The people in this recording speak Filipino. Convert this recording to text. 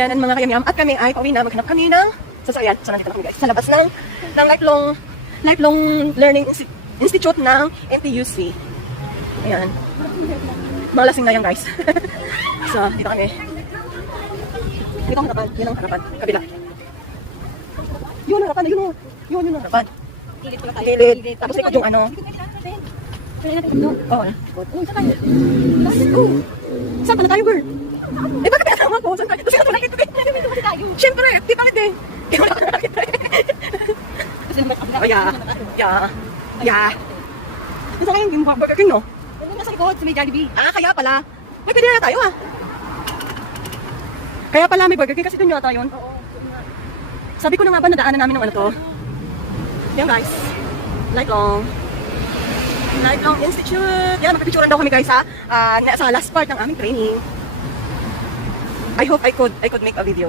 Yan ang mga kayamyam. At kami ay pauwi na. Maghanap kami ng sasakyan. So, nandito na kami guys. Sa labas ng lifelong learning institute ng NTUC. Ayan. Mga lasing na yan guys. So, dito kami. Dito ang harapan. Yun ang harapan. Kabila. Yun ang harapan. Yun ang harapan. Gilid. Tapos likod yung ano. Oo. Saan pa na tayo, girl? Eh, bakit kaya sama ko? Saan tayo? Saan tayo nakita? Siyempre, di bakit eh? Di ko nakakita eh. Oh, yeah. Ito kayo yung Burger King, no? Nasa likod, sa may Jollibee. Ah, kaya pala. May pwede na tayo, ah. Kaya pala may Burger King kasi doon yata yun. Sabi ko na nga ba, nadaanan namin ng ano to? Yan, guys. Lifelong Institute. Yan, magpipicturean daw kami, guys, ha? Sa last part ng aming training. I hope I could make a video.